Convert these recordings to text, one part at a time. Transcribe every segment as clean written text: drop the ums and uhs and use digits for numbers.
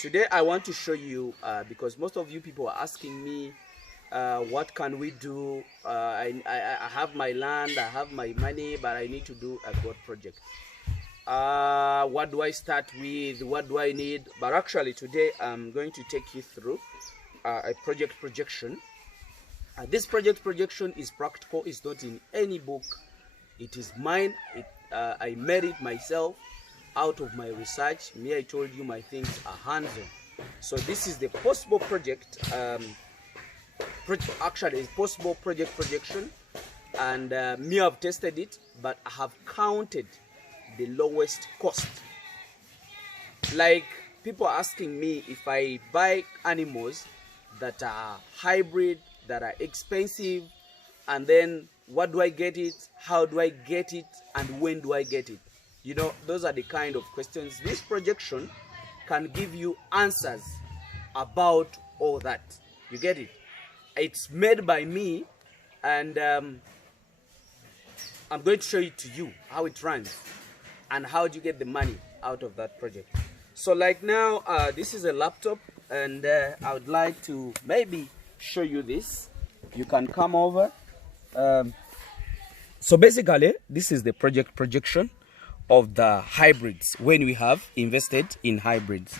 Today I want to show you because most of you people are asking me what can we do. I have my land, I have my money, but I need to do a goat project. What do I start with? What do I need? But actually today I'm going to take you through a project projection. This project projection is practical. It's not in any book. It is mine. I made it myself out of my research. Me, I told you my things are hands-on. So this is the possible project. Actually, it's possible project projection, and me, I've tested it, but I have counted the lowest cost. Like, people are asking me if I buy animals that are hybrid, that are expensive, and then what do I get it, how do I get it, and when do I get it? You know, those are the kind of questions. This projection can give you answers about all that. You get it? It's made by me, and I'm going to show it to you how it runs and how do you get the money out of that project. So like now, this is a laptop, and I would like to maybe show you this. You can come over. So basically, this is the project projection of the hybrids when we have invested in hybrids.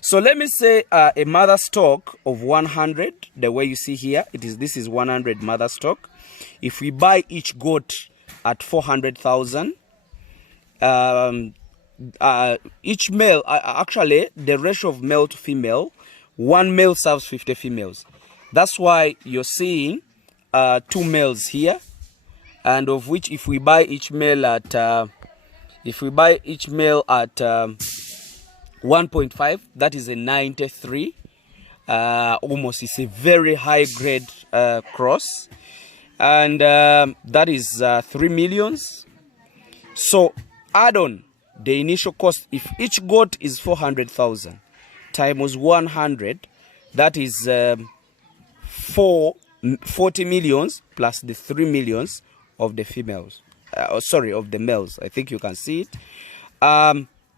So let me say a mother stock of 100, the way you see here, this is 100 mother stock. If we buy each goat at 400,000, each male, actually the ratio of male to female, one male serves 50 females. That's why you're seeing 2 males here, and of which if we buy each male at 1.5, that is a 93. Almost, it's a very high grade cross, and that is 3 millions. So add on the initial cost. If each goat is 400,000 times 100, that is 40 millions plus the 3 millions of the females. Of the males. I think you can see it.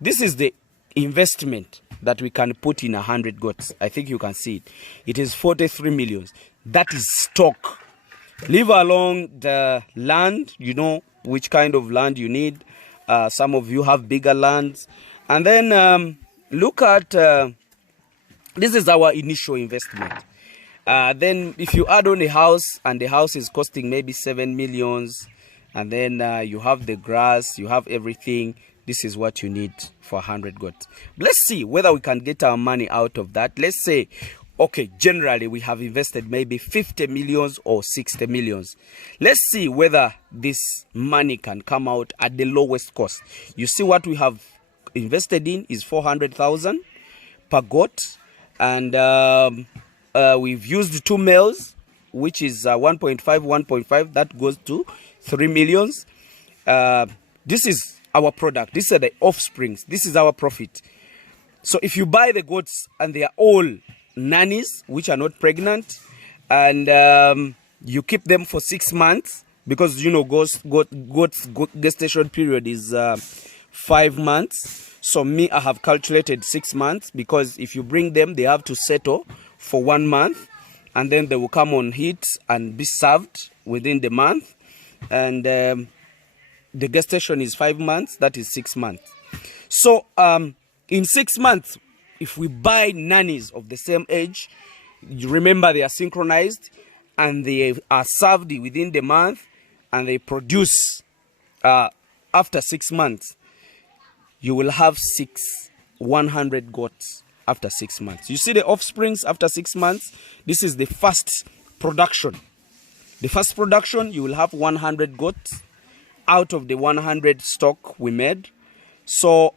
This is the investment that we can put in 100 goats. I think you can see it. It is 43 millions. That is stock. Leave along the land. You know which kind of land you need. Some of you have bigger lands. And then look at this is our initial investment. Then if you add on a house, and the house is costing maybe 7 millions, and then you have the grass, you have everything, this is what you need for 100 goats. Let's see whether we can get our money out of that. Let's say, okay, generally we have invested maybe 50 millions or 60 millions. Let's see whether this money can come out at the lowest cost. You see what we have invested in is 400,000 per goat, and we've used 2 males, which is 1.5. That goes to 3 millions. This is our product. These are the offsprings. This is our profit. So if you buy the goats and they are all nannies, which are not pregnant, and you keep them for 6 months, because you know goats gestation period is 5 months. So me, I have calculated 6 months, because if you bring them, they have to settle for 1 month, and then they will come on heat and be served within the month. And the gestation is 5 months, that is 6 months. So in 6 months, if we buy nannies of the same age, you remember they are synchronized and they are served within the month, and they produce after 6 months, you will have 100 goats after 6 months. You see the offsprings after 6 months. This is the first production. The first production, you will have 100 goats out of the 100 stock we made. So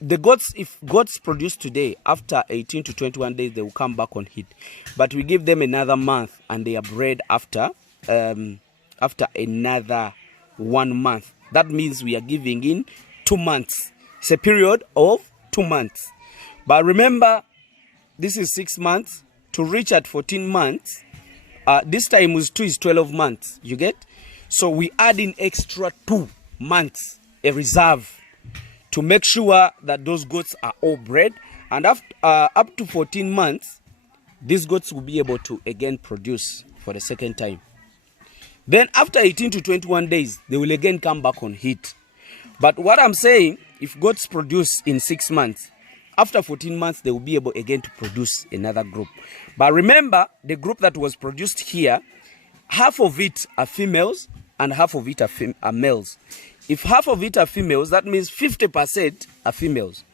the goats, if goats produce today, after 18 to 21 days, they will come back on heat. But we give them another month, and they are bred after another 1 month. That means we are giving in 2 months. It's a period of 2 months. But remember, this is 6 months. To reach at 14 months, this time with 2 is 12 months. You get? So we add in extra 2 months, a reserve, to make sure that those goats are all bred And after up to 14 months, these goats will be able to again produce for the second time. Then after 18 to 21 days, they will again come back on heat. But what I'm saying, if goats produce in 6 months, after 14 months, they will be able again to produce another group. But remember, the group that was produced here, half of it are females and half of it are males. If half of it are females, that means 50% are females.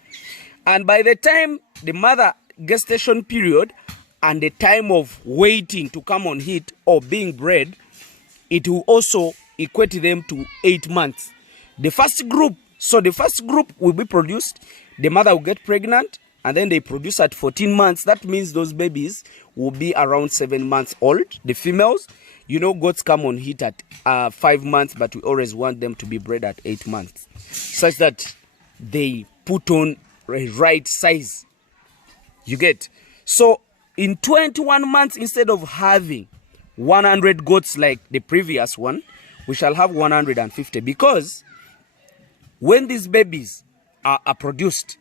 And by the time the mother gestation period and the time of waiting to come on heat or being bred, it will also equate them to 8 months. The first group will be produced, the mother will get pregnant, and then they produce at 14 months. That means those babies will be around 7 months old, the females. You know, goats come on heat at 5 months, but we always want them to be bred at 8 months, such that they put on a right size. You get? So in 21 months, instead of having 100 goats like the previous one, we shall have 150, because when these babies are produced,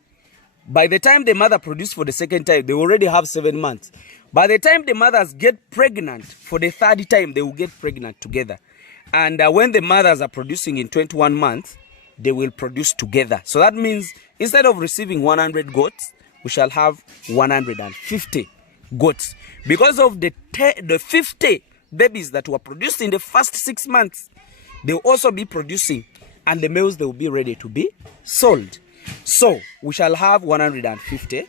by the time the mother produces for the second time, they already have 7 months. By the time the mothers get pregnant for the third time, they will get pregnant together. And when the mothers are producing in 21 months, they will produce together. So that means instead of receiving 100 goats, we shall have 150 goats. Because of the 50 babies that were produced in the first 6 months, they will also be producing, and the males, they will be ready to be sold. So we shall have 150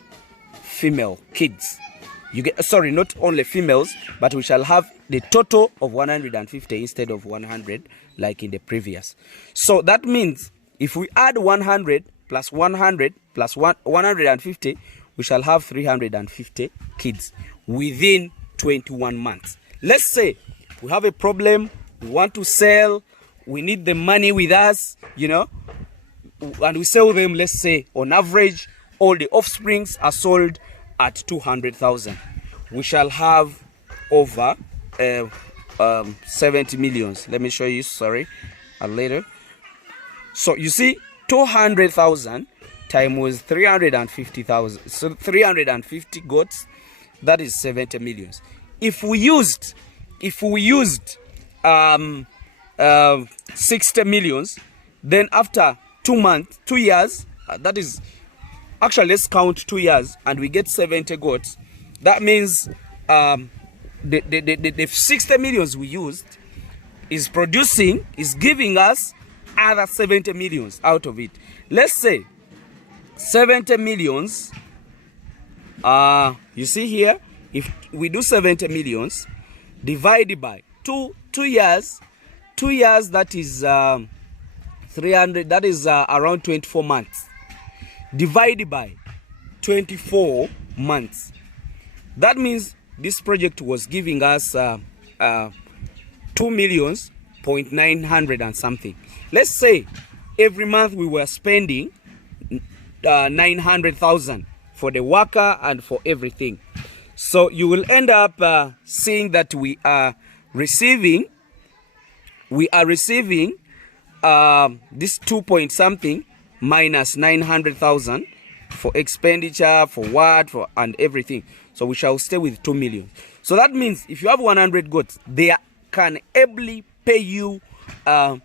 female kids. You get, sorry, not only females, but we shall have the total of 150 instead of 100 like in the previous. So that means if we add 100 plus 100 plus 150, we shall have 350 kids within 21 months. Let's say we have a problem, we want to sell, we need the money with us, you know, and we sell them. Let's say on average all the offsprings are sold at 200,000. We shall have over 70 millions. Let me show you, sorry, later. So you see, 200,000 times 350,000, so 350 goats, that is 70 millions. If we used 60 millions, then after 2 years, that is, actually let's count 2 years, and we get 70 goats. That means the 60 millions we used is giving us other 70 millions out of it. Let's say 70 millions, you see here, if we do 70 millions divided by 2 years, that is 300, that is around 24 months, divided by 24 months. That means this project was giving us 2,900,000 and something. Let's say every month we were spending 900,000 for the worker and for everything. So you will end up seeing that we are receiving this 2 point something minus 900,000 for expenditure, for what, for and everything. So we shall stay with 2 million. So that means if you have 100 goats, they can ably pay you 2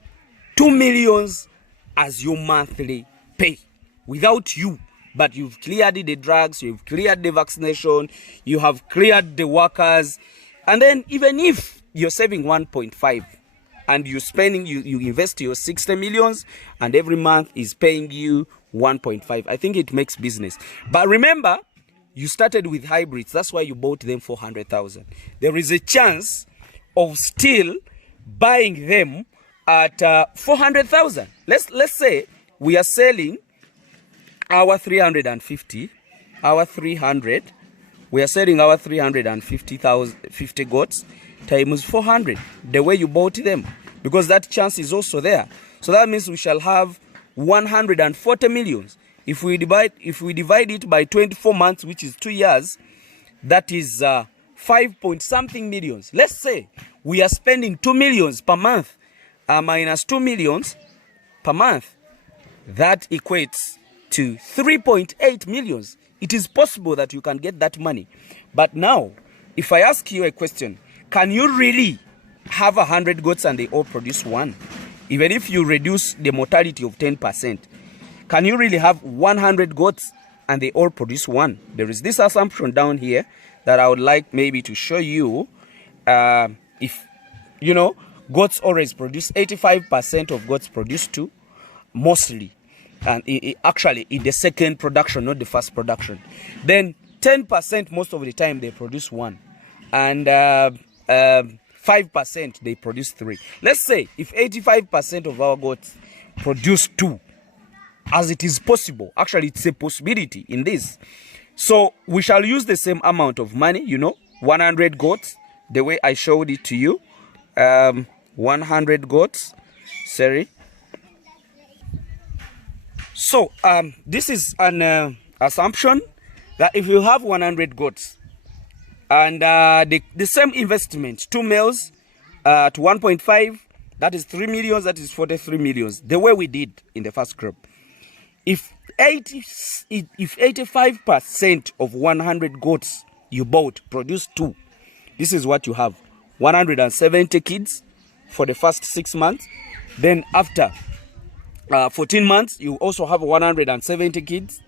millions as your monthly pay without you. But you've cleared the drugs, you've cleared the vaccination, you have cleared the workers. And then even if you're saving 1.5 and you're spending, you invest your 60 millions and every month is paying you 1.5, I think it makes business. But remember, you started with hybrids. That's why you bought them for 100,000. There is a chance of still buying them at 400,000. Let's say we are selling our 350, our 300. We are selling our 350 goats times 400. The way you bought them, because that chance is also there. So that means we shall have 140 millions. If we divide it by 24 months, which is 2 years, that is 5 point something millions. Let's say we are spending 2 millions per month, minus 2 millions per month. That equates to 3.8 millions It is possible that you can get that money. But now, if I ask you a question, can you really have 100 goats and they all produce one? Even if you reduce the mortality of 10%, can you really have 100 goats and they all produce one? There is this assumption down here that I would like maybe to show you. If, you know, goats always produce, 85% of goats produce two, mostly. And actually, in the second production, not the first production. Then 10% most of the time they produce one. And 5% they produce three. Let's say if 85% of our goats produce two, as it is possible, actually it's a possibility in this. So we shall use the same amount of money, you know, 100 goats, the way I showed it to you. 100 goats, sorry. So this is an assumption that if you have 100 goats and the same investment, 2 males to 1.5, that is 3 million, that is 43 million, the way we did in the first crop. If 85% of 100 goats you bought produce 2, this is what you have: 170 kids for the first 6 months. Then after 14 months, you also have 170 kids.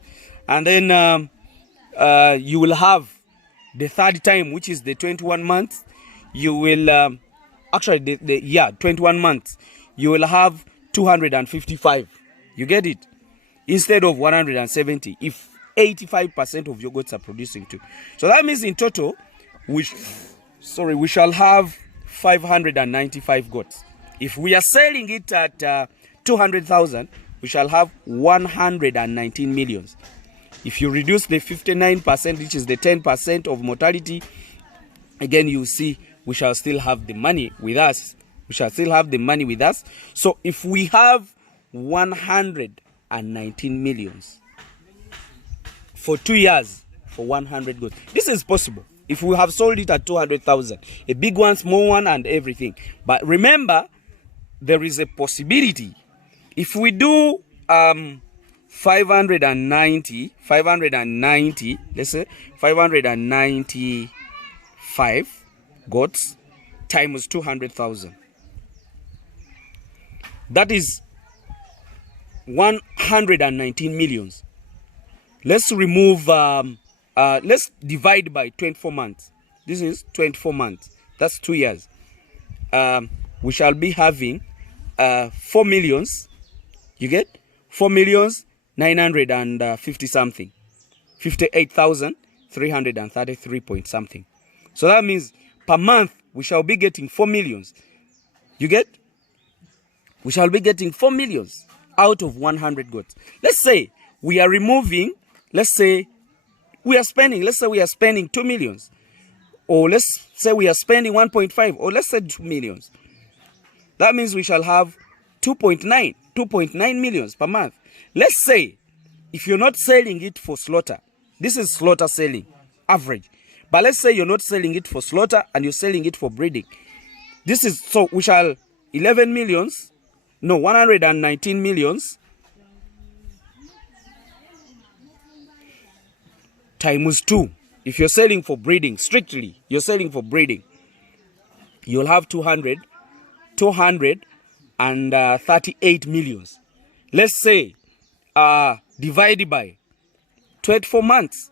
And then you will have the third time, which is the 21 months. You will, actually, 21 months, you will have 255. You get it? Instead of 170, if 85% of your goats are producing 2. So that means in total, we shall have 595 goats. If we are selling it at 200,000, we shall have 119 millions. If you reduce the 59%, which is the 10% of mortality, again you see we shall still have the money with us. We shall still have the money with us. So if we have 119 millions for 2 years for 100 goats, this is possible. If we have sold it at 200,000, a big one, small one, and everything. But remember, there is a possibility. If we do 590, let's say 595 goats times 200,000, that is 119 millions. Let's remove, let's divide by 24 months. This is 24 months. That's 2 years. We shall be having 4 millions. You get 4,950 something, 58,333 point something. So that means per month we shall be getting 4 millions. You get? We shall be getting 4 millions out of 100 goats. Let's say we are removing, let's say we are spending 2 millions. Or let's say we are spending 1.5, or let's say 2 millions. That means we shall have 2.9 millions per month. Let's say if you're not selling it for slaughter, this is slaughter selling, average. But let's say you're not selling it for slaughter and you're selling it for breeding. This is, so we shall 119 millions times 2. If you're selling for breeding, strictly, you're selling for breeding, you'll have 238 millions. Let's say divided by 24 months.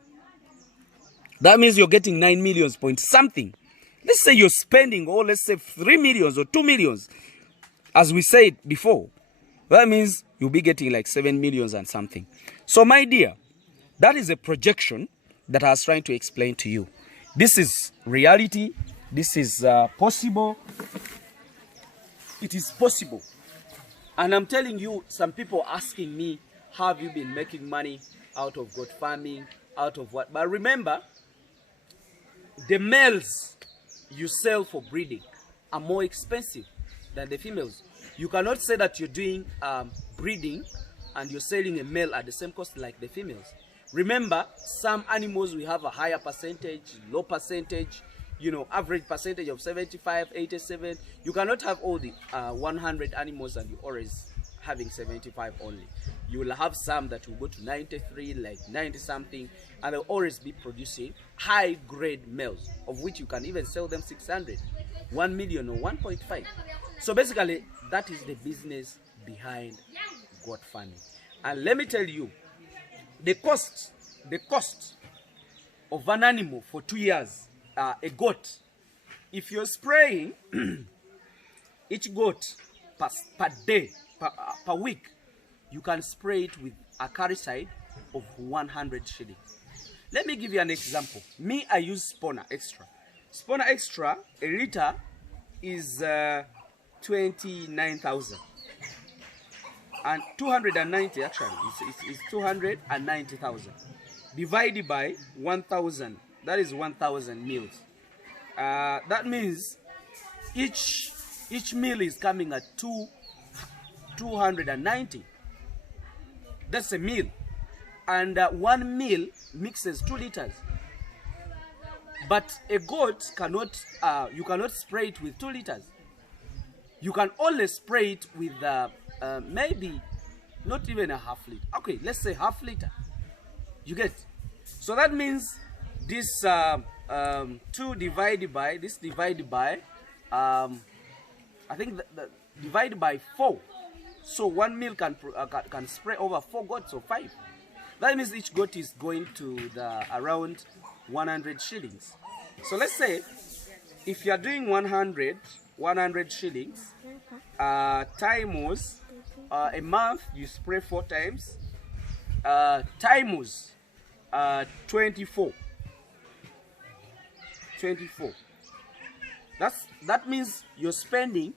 That means you're getting 9 millions point something. Let's say you're spending, or let's say 3 millions or 2 millions, as we said before. That means you'll be getting like 7 millions and something. So my dear, that is a projection that I was trying to explain to you. This is reality. This is possible. It is possible. And I'm telling you, some people asking me, have you been making money out of goat farming, out of what? But remember, the males you sell for breeding are more expensive than the females. You cannot say that you're doing breeding and you're selling a male at the same cost like the females. Remember, some animals we have a higher percentage, low percentage, you know, average percentage of 75, 87. You cannot have all the 100 animals and you're always having 75 only. You will have some that will go to 93, like 90 something, and they'll always be producing high grade males, of which you can even sell them 600, 1 million or 1.5. So basically, that is the business behind goat farming. And let me tell you, the cost of an animal for 2 years, a goat, if you're spraying each goat per day, per week, you can spray it with a caricide of 100 shillings. Let me give you an example. Me, I use Spawner Extra. Spawner Extra, a liter is 29,000. And 290 actually, is 290,000. Divided by 1,000, that is 1,000 meals. That means each meal is coming at 290. That's a meal. And one meal mixes 2 liters. But a goat cannot, you cannot spray it with 2 liters. You can only spray it with maybe not even a half liter. Okay, let's say half liter. You get? So that means this 2 divided by, this divided by, I think that divided by 4. So 1 meal can spray over 4 goats or 5. That means each goat is going to around 100 shillings. So let's say if you are doing 100 shillings times a month, you spray 4 times, times 24. That means you're spending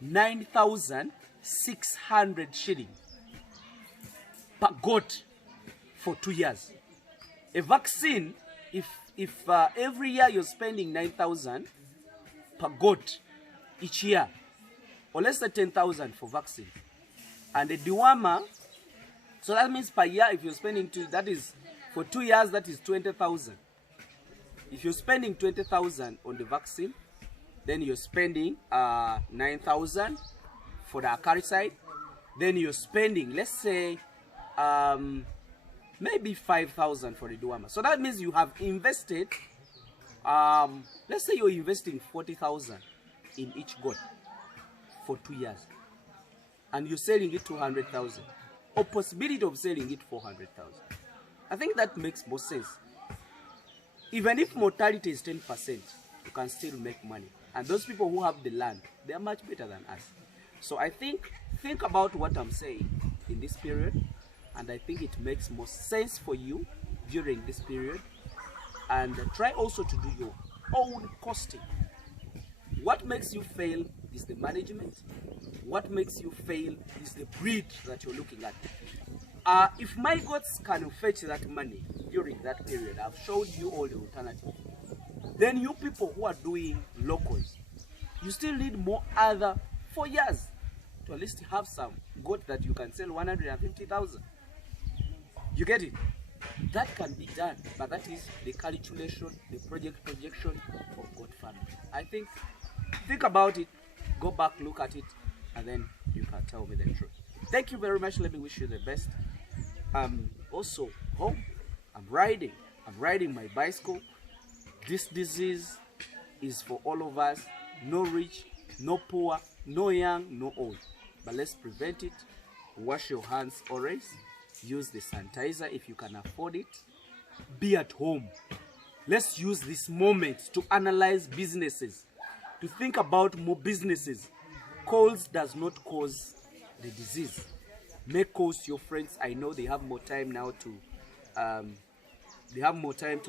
9,600 shillings per goat for 2 years. A vaccine, if every year you're spending 9,000 per goat each year, or let's say 10,000 for vaccine, and a dewormer, so that means per year, if you're spending that is for 2 years, that is 20,000. If you're spending 20,000 on the vaccine, then you're spending 9,000 for the acaricide. Then you're spending, let's say, maybe 5,000 for the dewormer. So that means you have invested, let's say you're investing 40,000 in each goat for 2 years, and you're selling it 200,000, or possibility of selling it 400,000. I think that makes more sense. Even if mortality is 10%, you can still make money. And those people who have the land, they are much better than us. So I think about what I'm saying in this period, and I think it makes more sense for you during this period. And try also to do your own costing. What makes you fail is the management. What makes you fail is the breed that you're looking at. If my goats can fetch that money during that period, I've showed you all the alternatives. Then you people who are doing locals, you still need more other 4 years to at least have some goat that you can sell 150,000. You get it? That can be done, but that is the calculation, the projection of goat farming. I think about it, go back, look at it, and then you can tell me the truth. Thank you very much. Let me wish you the best. Also home. I'm riding my bicycle. This disease is for all of us. No rich, no poor, no young, no old. But let's prevent it. Wash your hands always. Use the sanitizer if you can afford it. Be at home. Let's use this moment to analyze businesses, to think about more businesses. Colds does not cause the disease. Make calls to your friends. I know they have more time now to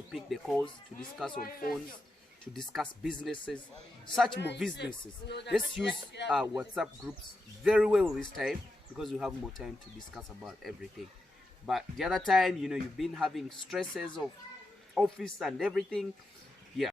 pick the calls, to discuss on phones, to discuss businesses, such more businesses. Let's use WhatsApp groups very well this time, because we have more time to discuss about everything. But the other time, you know, you've been having stresses of office and everything,